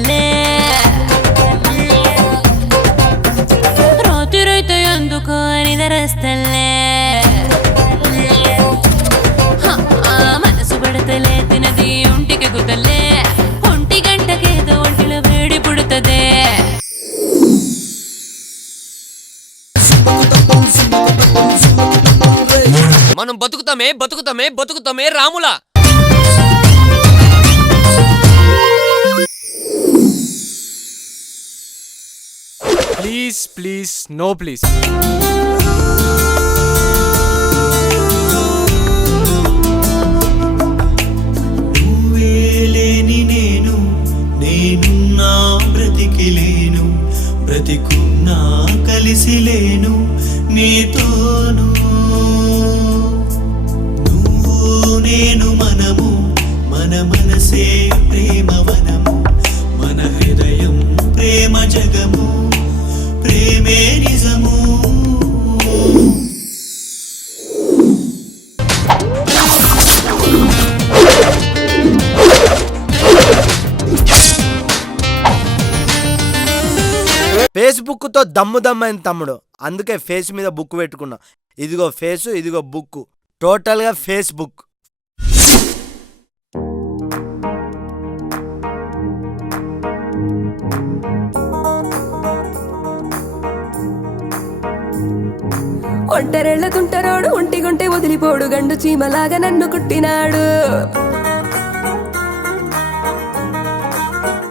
గుద్దల్లే రాత్రైతే ఎందుకు నిద్రస్తల్లే మనసు పడతలే తినది ఒంటికి గుద్దల్లే ఒంటి గంటకేదో ఒంటిలో వేడి పుడుతదే మనం బతుకుతామే బతుకుతామే బతుకుతామే రాములా. Please please no please. నువ్వేలేని నేను నేనున్నా బ్రతికిలేను బ్రతికున్నా కలిసి లేను నీతోను నువ్వు నేను మనము మన మనసే ప్రేమవనము మన హృదయం ప్రేమ జగము ప్రేమే నిజము. ఫేస్బుక్ తో దమ్ము అయింది తమ్ముడు, అందుకే ఫేస్ మీద బుక్ పెట్టుకున్నా. ఇదిగో ఫేసు ఇదిగో బుక్, టోటల్ గా ఫేస్బుక్. ఒంటరెళ్ల తుంటరోడు ఒంటిగుంటే వదిలిపోడు గండు చీమలాగా నన్ను కుట్టినాడు.